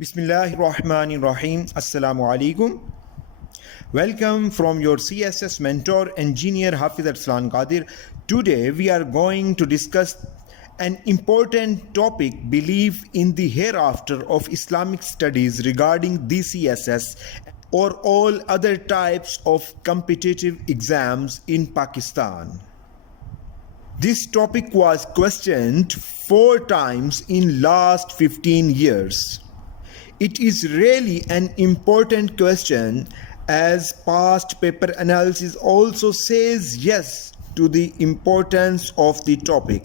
Bismillahirrahmanirrahim. Assalamu alaikum. Welcome from your CSS mentor, engineer Hafiz Arslan Qadir. Today we are going to discuss an important topic, belief in the hereafter of Islamic studies regarding the CSS or all other types of competitive exams in Pakistan. This topic was questioned 4 times in last 15 years. It is really an important question, as past paper analysis also says yes to the importance of the topic.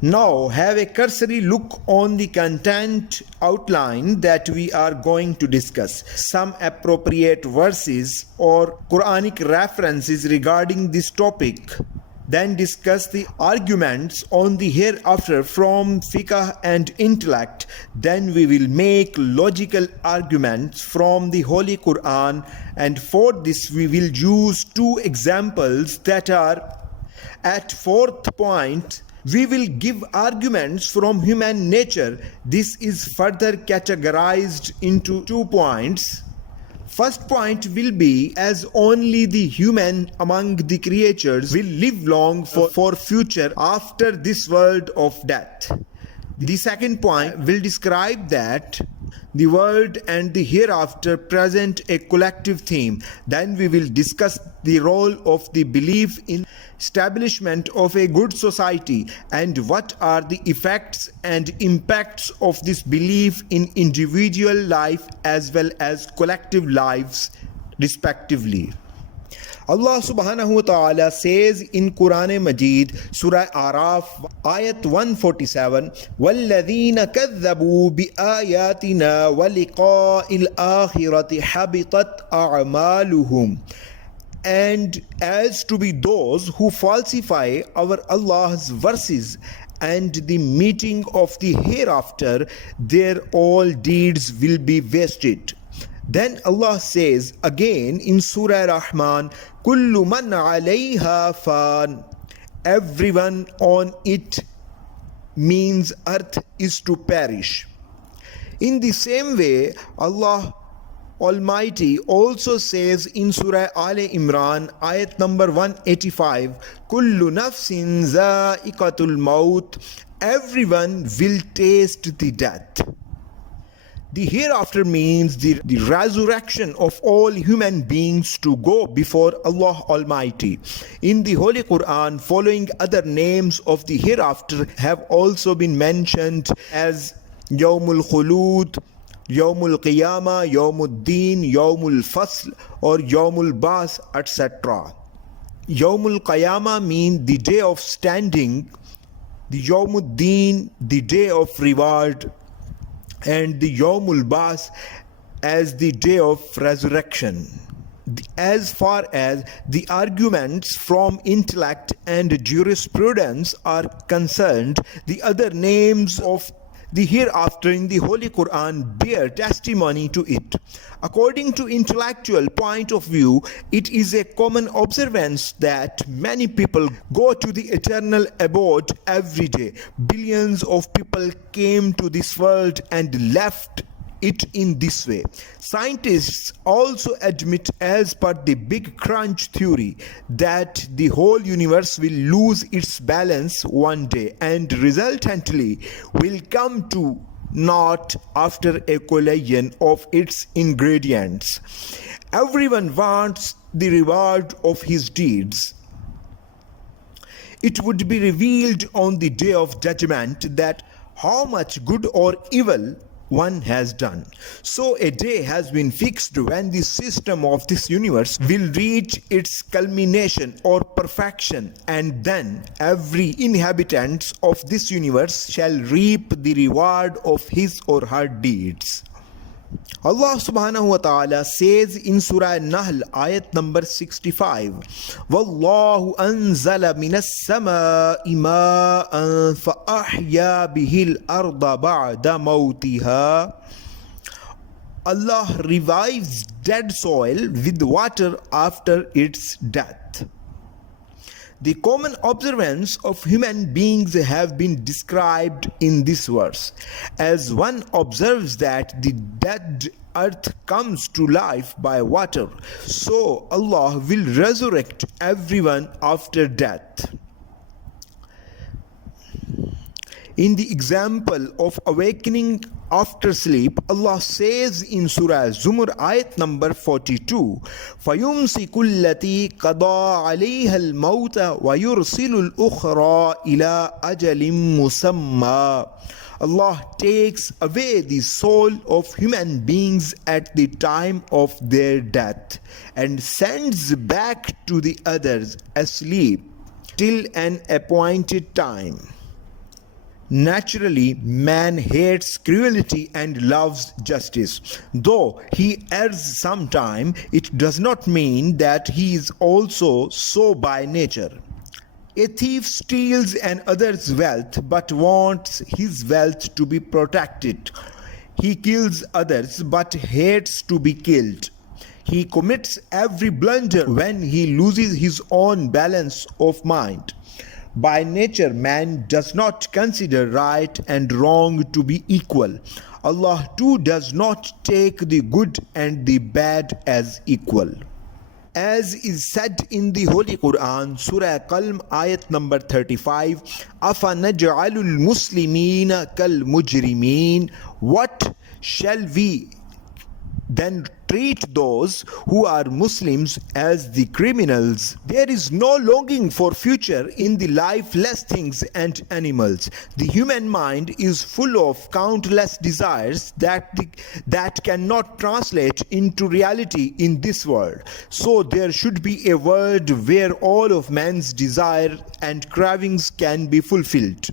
Now have a cursory look on the content outline that we are going to discuss. Some appropriate verses or Quranic references regarding this topic. Then discuss the arguments on the hereafter from fiqh and intellect. Then we will make logical arguments from the Holy Quran, and for this we will use 2 examples that are at 4th point. We will give arguments from human nature. This is further categorized into 2 points. First point will be, as only the human among the creatures will live long for future after this world of death. The second point will describe that the world and the hereafter present a collective theme. Then we will discuss the role of the belief in establishment of a good society and what are the effects and impacts of this belief in individual life as well as collective lives respectively. Allah subhanahu wa ta'ala says in Quran Majid, Surah Araf, Ayat 147, وَالَّذِينَ كَذَّبُوا بِآيَاتِنَا وَلِقَاءِ الْآخِرَةِ حَبِطَتْ أَعْمَالُهُمْ. And as to be those who falsify our Allah's verses and the meeting of the hereafter, their all deeds will be wasted. Then Allah says again in Surah Rahman, Kullu man alayha fan. Everyone on it means earth is to perish. In the same way, Allah Almighty also says in Surah Al Imran, ayat number 185, Kullu nafsin za'iqatul maut. Everyone will taste the death. The hereafter means the resurrection of all human beings to go before Allah Almighty. In the Holy Quran, following other names of the hereafter have also been mentioned as Yawmul Khulud, Yawmul Qiyamah, Yawmul Deen, Yawmul Fasl, or Yawmul Bas, etc. Yawmul Qiyamah means the day of standing, the Yawmul Deen, the day of reward, and the Yawmul Bas as the day of resurrection. As far as the arguments from intellect and jurisprudence are concerned, the other names of the hereafter in the Holy Quran bear testimony to it. According to intellectual point of view, it is a common observance that many people go to the eternal abode every day. Billions of people came to this world and left it in this way. Scientists also admit, as per the Big Crunch theory, that the whole universe will lose its balance one day and resultantly will come to naught after a collision of its ingredients. Everyone wants the reward of his deeds. It would be revealed on the day of judgment that how much good or evil one has done. So a day has been fixed when the system of this universe will reach its culmination or perfection, and then every inhabitant of this universe shall reap the reward of his or her deeds. Allah subhanahu wa ta'ala says in Surah Nahl, ayat number 65, Wallahu anzala minas samaa'i ma'an fa'ahya bihil arda ba'da mawtiha. Allah revives dead soil with water after its death. The common observance of human beings have been described in this verse. As one observes that the dead earth comes to life by water, so Allah will resurrect everyone after death. In the example of awakening after sleep, Allah says in Surah Zumar ayat number 42, فَيُمْسِكُ الَّتِي قَضَى عَلَيْهَا الْمَوْتَ وَيُرْسِلُ الْأُخْرَى إِلَىٰ أَجَلٍ مُسَمَّى. Allah takes away the soul of human beings at the time of their death and sends back to the others asleep till an appointed time. Naturally, man hates cruelty and loves justice. Though he errs sometime, it does not mean that he is also so by nature. A thief steals another's wealth but wants his wealth to be protected. He kills others but hates to be killed. He commits every blunder when he loses his own balance of mind. By nature, man does not consider right and wrong to be equal. Allah too does not take the good and the bad as equal. As is said in the Holy Quran, Surah Qalm, ayat number 35, أَفَنَجْعَلُ الْمُسْلِمِينَ كَالْمُجْرِمِينَ. What shall we then treat those who are Muslims as the criminals? There is no longing for future in the lifeless things and animals. The human mind is full of countless desires that cannot translate into reality in this world. So there should be a world where all of man's desire and cravings can be fulfilled.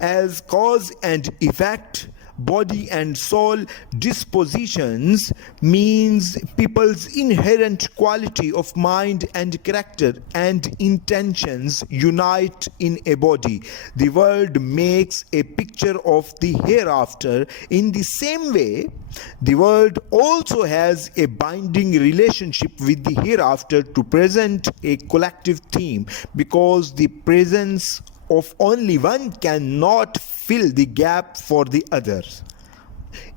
As cause and effect, body and soul dispositions means people's inherent quality of mind and character and intentions unite in a body. The world makes a picture of the hereafter. In the same way, the world also has a binding relationship with the hereafter to present a collective theme, because the presence of only one cannot fill the gap for the others.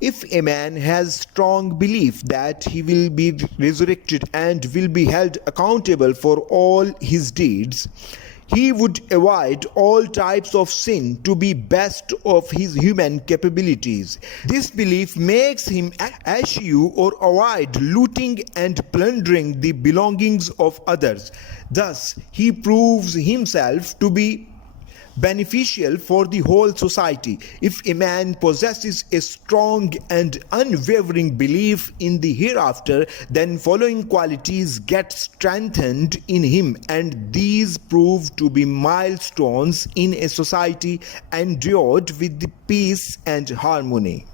If a man has strong belief that he will be resurrected and will be held accountable for all his deeds, he would avoid all types of sin to the best of his human capabilities. This belief makes him eschew or avoid looting and plundering the belongings of others. Thus, he proves himself to be beneficial for the whole society. If a man possesses a strong and unwavering belief in the hereafter, then following qualities get strengthened in him, and these prove to be milestones in a society endued with the peace and harmony.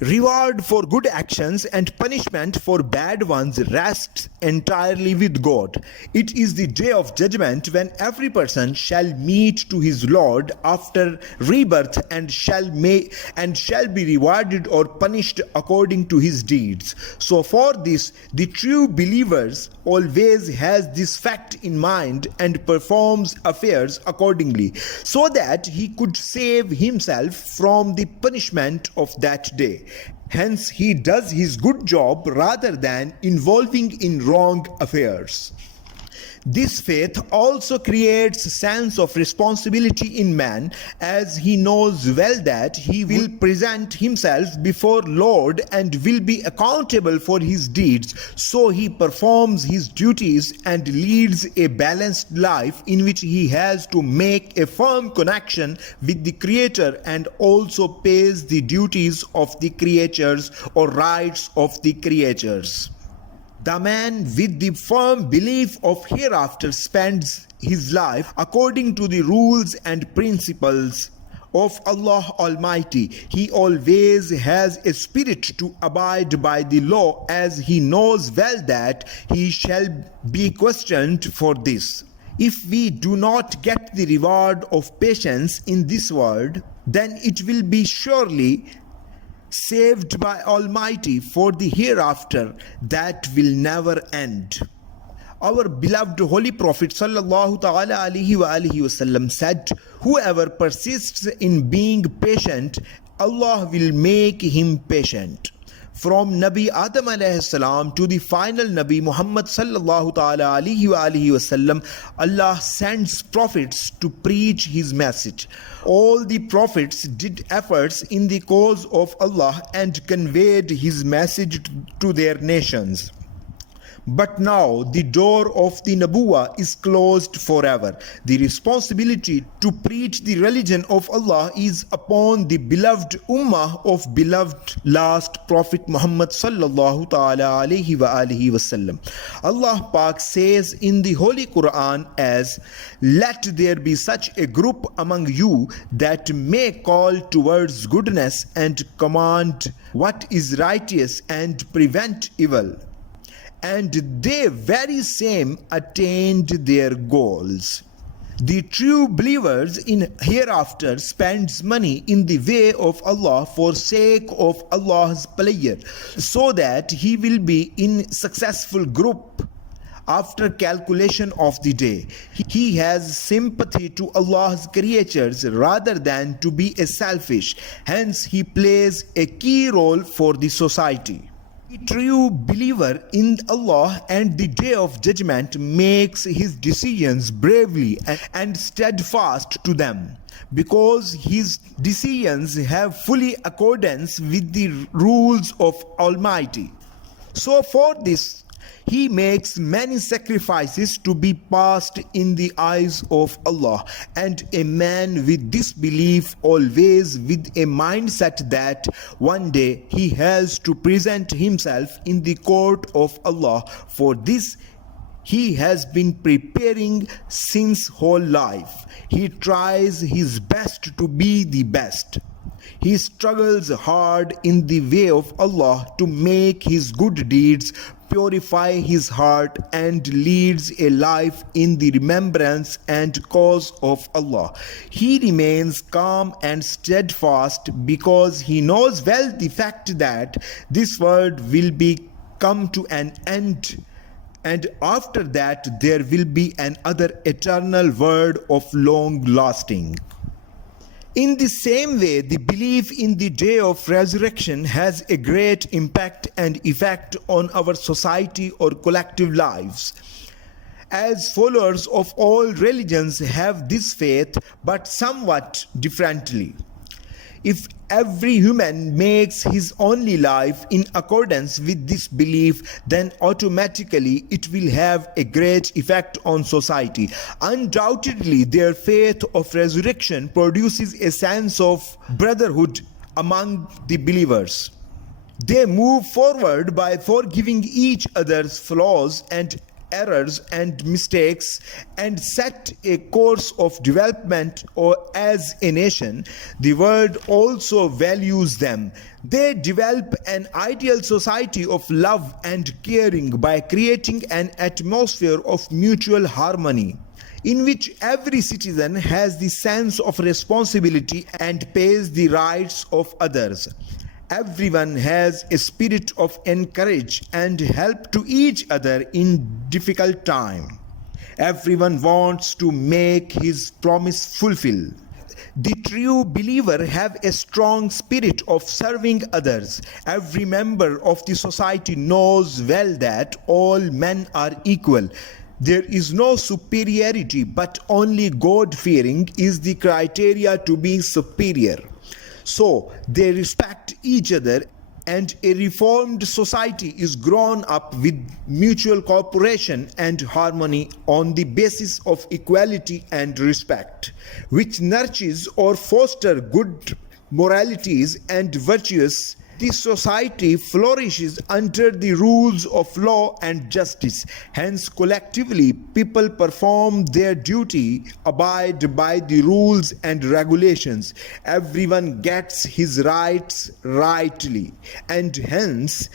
Reward for good actions and punishment for bad ones rests entirely with God. It is the day of judgment when every person shall meet to his Lord after rebirth and shall be rewarded or punished according to his deeds. So for this, the true believers always has this fact in mind and performs affairs accordingly, so that he could save himself from the punishment of that day. Hence, he does his good job rather than involving in wrong affairs. This faith also creates a sense of responsibility in man, as he knows well that he will present himself before Lord and will be accountable for his deeds. So he performs his duties and leads a balanced life in which he has to make a firm connection with the Creator and also pays the duties of the creatures or rights of the creatures. The man with the firm belief of hereafter spends his life according to the rules and principles of Allah Almighty. He always has a spirit to abide by the law, as he knows well that he shall be questioned for this. If we do not get the reward of patience in this world, then it will be surely saved by Almighty for the hereafter that will never end. Our beloved Holy Prophet sallallahu ta'ala alihi wa alihi wasallam said, whoever persists in being patient, Allah will make him patient. From Nabi Adam alayhi salam to the final Nabi Muhammad sallallahu ta'ala alihi wa alihi wasallam, Allah sends prophets to preach his message. All the prophets did efforts in the cause of Allah and conveyed his message to their nations. But now the door of the Nabuwah is closed forever. The responsibility to preach the religion of Allah is upon the beloved Ummah of beloved last Prophet Muhammad sallallahu ta'ala alayhi wa alihi wasallam. Allah Pak says in the Holy Quran as, let there be such a group among you that may call towards goodness and command what is righteous and prevent evil. And they very same attained their goals. The true believers in hereafter spends money in the way of Allah for sake of Allah's pleasure, so that he will be in successful group. After calculation of the day, he has sympathy to Allah's creatures rather than to be a selfish. Hence, he plays a key role for the society. The true believer in Allah and the day of judgment makes his decisions bravely and steadfast to them, because his decisions have fully accordance with the rules of Almighty. So for this, he makes many sacrifices to be passed in the eyes of Allah, and a man with this belief always with a mindset that one day he has to present himself in the court of Allah. For this he has been preparing since whole life. He tries his best to be the best. He struggles hard in the way of Allah to make his good deeds purify his heart, and leads a life in the remembrance and cause of Allah. He remains calm and steadfast because he knows well the fact that this world will be come to an end, and after that there will be another eternal world of long lasting. In the same way, the belief in the day of resurrection has a great impact and effect on our society or collective lives. As followers of all religions have this faith, but somewhat differently. If every human makes his only life in accordance with this belief, then automatically it will have a great effect on society. Undoubtedly, their faith of resurrection produces a sense of brotherhood among the believers. They move forward by forgiving each other's flaws and errors and mistakes, and set a course of development. Or as a nation, the world also values them. They develop an ideal society of love and caring by creating an atmosphere of mutual harmony, in which every citizen has the sense of responsibility and pays the rights of others. Everyone has a spirit of encourage and help to each other in difficult time. Everyone wants to make his promise fulfill. The true believer have a strong spirit of serving others. Every member of the society knows well that all men are equal. There is no superiority, but only God-fearing is the criteria to be superior. So they respect each other, and a reformed society is grown up with mutual cooperation and harmony on the basis of equality and respect, which nurtures or fosters good moralities and virtues. This society flourishes under the rules of law and justice. Hence, collectively, people perform their duty, abide by the rules and regulations. Everyone gets his rights rightly, and hence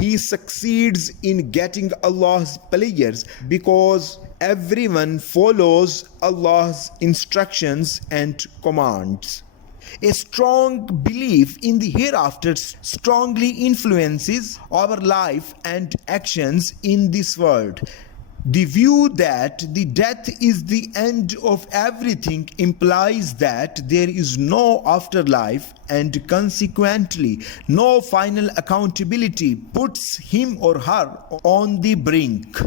he succeeds in getting Allah's pleasures, because everyone follows Allah's instructions and commands. A strong belief in the hereafter strongly influences our life and actions in this world. The view that the death is the end of everything implies that there is no afterlife and consequently no final accountability, puts him or her on the brink